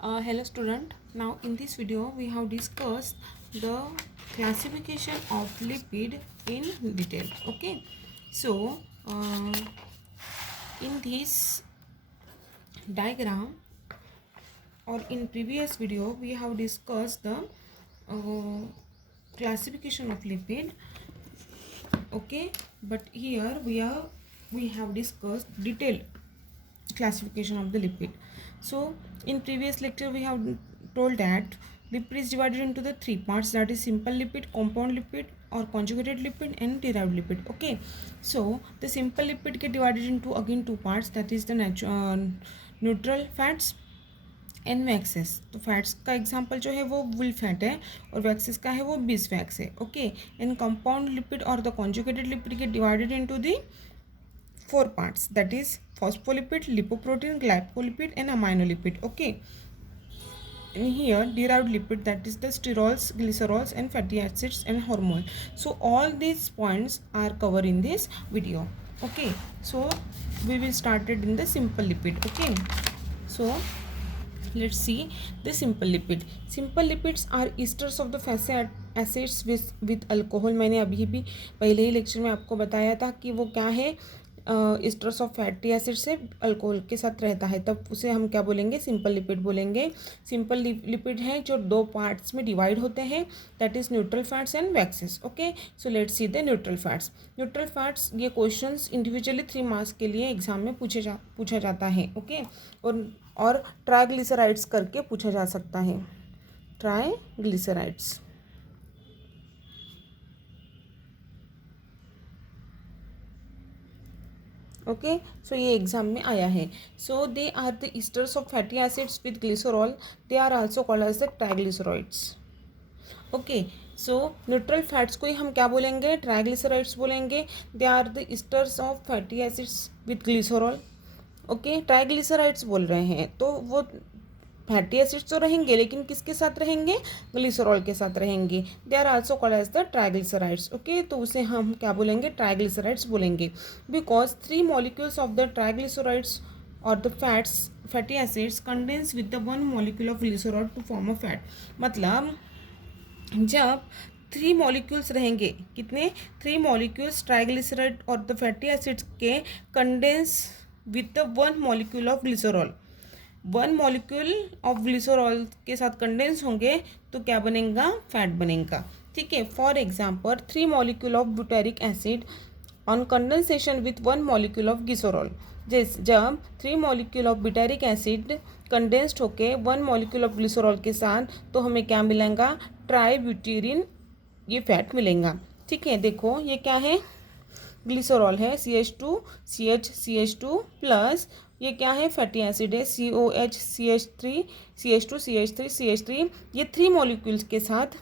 Hello student, now in this video we have discussed the classification of lipid in detail. Okay, so in this diagram or in previous video we have discussed the classification of lipid. Okay, but here we have discussed detailed classification of the lipid. So in previous lecture we have told that lipid is divided into the three parts, that is simple lipid, compound lipid or conjugated lipid and derived lipid. Okay, so the simple lipid get divided into again two parts, that is the neutral fats and waxes. तो fats का example जो है वो wool fat है और waxes का है वो बीस वैक्स है. ओके, एंड कंपाउंड लिपिड और the conjugated lipid gate divided into the four parts, that is phospholipid, lipoprotein, glycolipid and aminolipid. Okay, and here derived lipid, that is the sterols, glycerols and fatty acids and hormone. So all these points are covered in this video. Okay, so we will start it in the simple lipid. Okay, so let's see the simple lipid. Simple lipids are esters of the fatty acids with alcohol. मैंने अभी भी पहले ही lecture में आपको बताया था कि वो क्या है, एस्टर्स ऑफ फैटी एसिड से अल्कोहल के साथ रहता है, तब उसे हम क्या बोलेंगे, सिंपल लिपिड बोलेंगे. सिंपल लिपिड हैं जो दो पार्ट्स में डिवाइड होते हैं, that is neutral fats and waxes. Okay, so let's see the neutral fats. Neutral fats ये क्वेश्चंस इंडिविजुअली 3 मार्क्स के लिए एग्जाम में पूछा जाता है. ओके, और ट्राइग्लिसराइड्स करके पूछा जा सकता है, ट्राइग्लिसराइड्स. ओके, सो ये एग्जाम में आया है. So they are the esters of fatty acids with glycerol, they are also called as the triglycerides. Okay, so neutral fats को ही हम क्या बोलेंगे, ट्राइग्लिसराइड्स बोलेंगे. They are the esters of fatty acids with glycerol. Okay, triglycerides बोल रहे हैं तो वो फैटी एसिड्स तो रहेंगे लेकिन किसके साथ रहेंगे, ग्लिसरॉल के साथ रहेंगे. They are also called as the triglycerides. Okay, तो उसे हम क्या बोलेंगे, ट्राइग्लिसराइड्स बोलेंगे. Because 3 molecules of the triglycerides और the fatty acids condense with the 1 molecule of glycerol to form a fat. मतलब जब 3 मॉलिक्यूल्स रहेंगे, कितने, 3 मॉलिक्यूल्स ट्राइग्लिसराइड और द फैटी एसिड्स के condense with the 1 molecule of glycerol, 1 molecule of glycerol के साथ condense होंगे तो क्या बनेगा, फैट बनेगा. ठीक है, for example 3 molecule of butyric acid on condensation with 1 molecule of glycerol. जब 3 molecule of butyric acid condensed होके 1 मॉलिक्यूल ऑफ ग्लिसरॉल के साथ, तो हमें क्या मिलेगा, ट्राईब्यूटेरिन, ये फैट मिलेगा. ठीक है, देखो ये क्या है, ग्लिसरॉल है, CH2 CH2 प्लस ये क्या है, फैटी एसिड है, COH CH3 CH2 CH3 CH3. ये 3 मॉलिक्यूल्स के साथ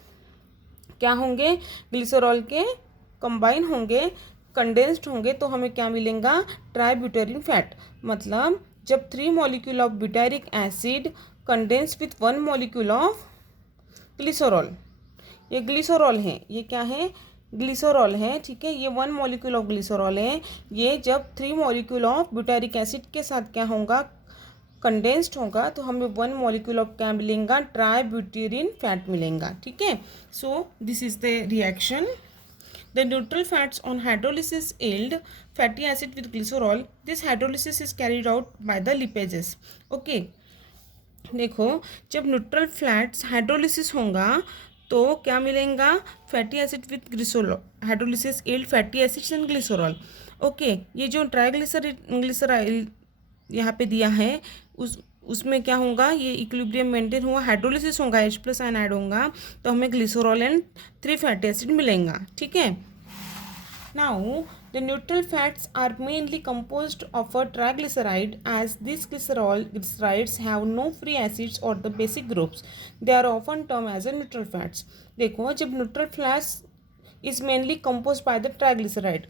क्या होंगे, ग्लिसरॉल के कंबाइन होंगे, कंडेंस्ड होंगे, तो हमें क्या मिलेगा, ट्राईब्यूटेरिन फैट. मतलब जब 3 molecule of butyric acid condense with 1 molecule of glycerol, ये ग्लिसरॉल है, ये क्या है, ग्लिसरॉल है. ठीक है, ये 1 मॉलिक्यूल ऑफ ग्लिसरॉल है. ये जब 3 मॉलिक्यूल ऑफ ब्यूटेरिक एसिड के साथ क्या होगा, कंडेंस्ड होगा, तो हमें 1 मॉलिक्यूल ऑफ क्या मिलेगा, ट्राईब्यूटेरिन फैट मिलेगा. ठीक है, so this is the reaction. The neutral fats on hydrolysis yield fatty acid with glycerol. This hydrolysis is carried out by the lipases. Okay, देखो जब न्यूट्रल फ्लैट्स हाइड्रोलिसिस होगा तो क्या मिलेगा, fatty acid with glycerol, hydrolysis yield fatty acids and glycerol. Okay, ये जो glyceryl यहाँ पे दिया है उसमें क्या होगा, ये इक्विलिब्रियम मेंटेन हुआ, हाइड्रोलिसिस होगा, H+ आयन ऐड होगा, तो हमें ग्लिसरॉल एंड 3 फैटी एसिड मिलेगा. ठीक है, now the neutral fats are mainly composed of a triglyceride, as these glycerides have no free acids or the basic groups. They are often termed as a neutral fats. देखो जब neutral fats is mainly composed by the triglyceride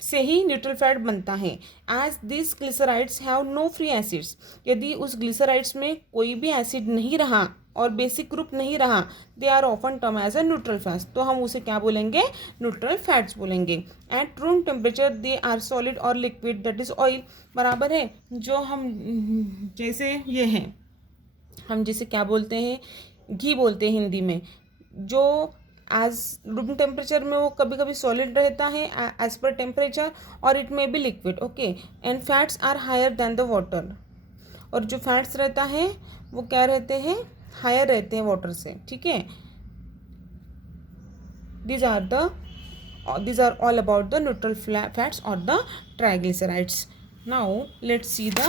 से ही neutral fat बनता है। As this glycerides have no free acids, यदि उस glycerides में कोई भी एसिड नहीं रहा और बेसिक ग्रुप नहीं रहा, they are often term as a neutral fats, तो हम उसे क्या बोलेंगे, न्यूट्रल फैट्स बोलेंगे। At room temperature they are solid और लिक्विड दैट इज ऑयल, बराबर है। जो हम जैसे ये हैं, हम जिसे क्या बोलते हैं, घी बोलते हैं हिंदी में, जो एज रूम टेम्परेचर में वो कभी कभी सॉलिड रहता है एज पर टेम्परेचर, और it may be liquid, okay. And fats are higher than the water, और जो फैट्स रहता है वो क्या रहते हैं, हायर रहते हैं वाटर से, ठीक है। these are all about the neutral fats or the triglycerides. Now let's see the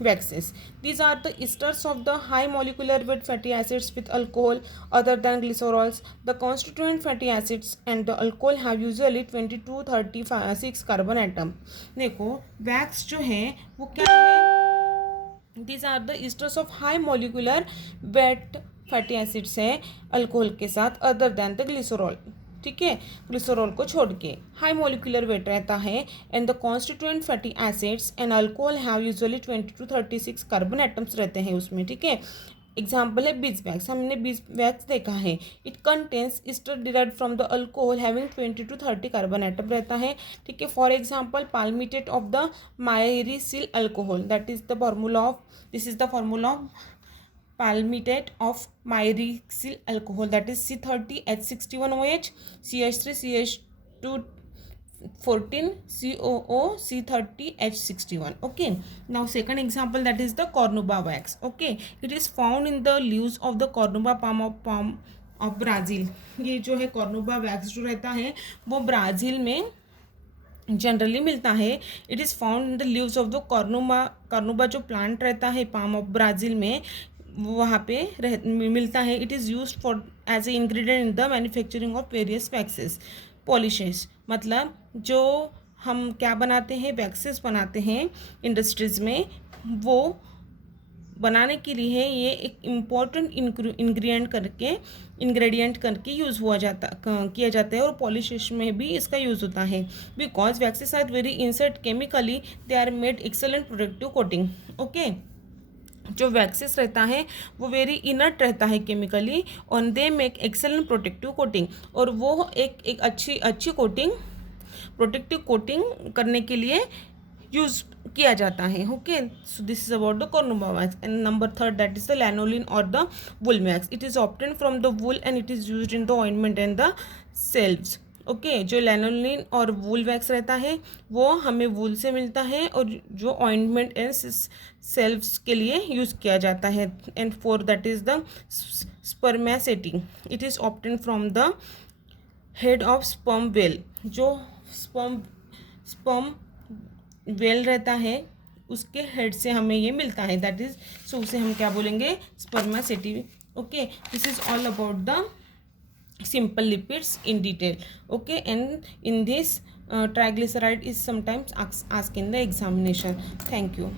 waxes. These are the esters of the high molecular weight fatty acids with alcohol other than glycerols. The constituent fatty acids and the alcohol have usually 22 36 carbon atom. देखो wax जो है वो क्या है, these are the esters of high molecular weight fatty acids हैं alcohol के साथ, other than the glycerol, ठीक है, ग्लिसरॉल को छोड़ के। हाई मोलिकुलर वेट रहता है and the constituent fatty acids and alcohol have usually 20 to 36 carbon atoms रहते हैं उसमें, ठीक है। एग्जाम्पल है बीज वैक्स, हमने बीज वैक्स देखा है। It contains ester derived from the alcohol having 20 to 30 carbon atom रहता है, ठीक है। For example palmitate of the myricyl alcohol, that is the formula of, this is the formula of palmitate of myricyl alcohol, that is C30H61OH CH3CH2 14 COO C30H61, okay. Now second example, that is the cornuba wax, okay. It is found in the leaves of the cornuba palm of Brazil. ये जो है cornuba wax जो रहता है वो Brazil में generally मिलता है। It is found in the leaves of the carnauba जो प्लांट रहता है पाम ऑफ ब्राज़ील में, वहाँ पे मिलता है। It is use for as a ingredient in the manufacturing of various waxes polishes, मतलब जो हम क्या बनाते हैं, वैक्सेस बनाते हैं इंडस्ट्रीज़ में, वो बनाने के लिए ये एक इम्पॉर्टेंट इंग्रेडिएंट करके यूज़ किया जाता है, और पॉलिशेस में भी इसका यूज़ होता है। Because waxes are very insert chemically, they are made excellent productive coating, okay. जो वैक्सेस रहता है वो वेरी इनर्ट रहता है केमिकली, और they make excellent protective coating, और वो एक अच्छी कोटिंग, प्रोटेक्टिव कोटिंग करने के लिए यूज किया जाता है, okay. So this is about the cornuba wax. And number third, that is the lanolin or the wool wax. It is obtained from the wool and it is used in the ointment and the salves, okay. जो lanolin और वूल wax रहता है वो हमें वूल से मिलता है, और जो ऑइंटमेंट एंड सेल्व्स के लिए यूज़ किया जाता है। And four, that is the spermaceti, it is obtain from the head of sperm whale, जो स्पर्म वेल रहता है उसके हेड से हमें ये मिलता है, दैट इज, सो उसे हम क्या बोलेंगे, spermaceti, okay. This is all about the simple lipids in detail, okay. And in this triglyceride is sometimes asked in the examination. Thank you.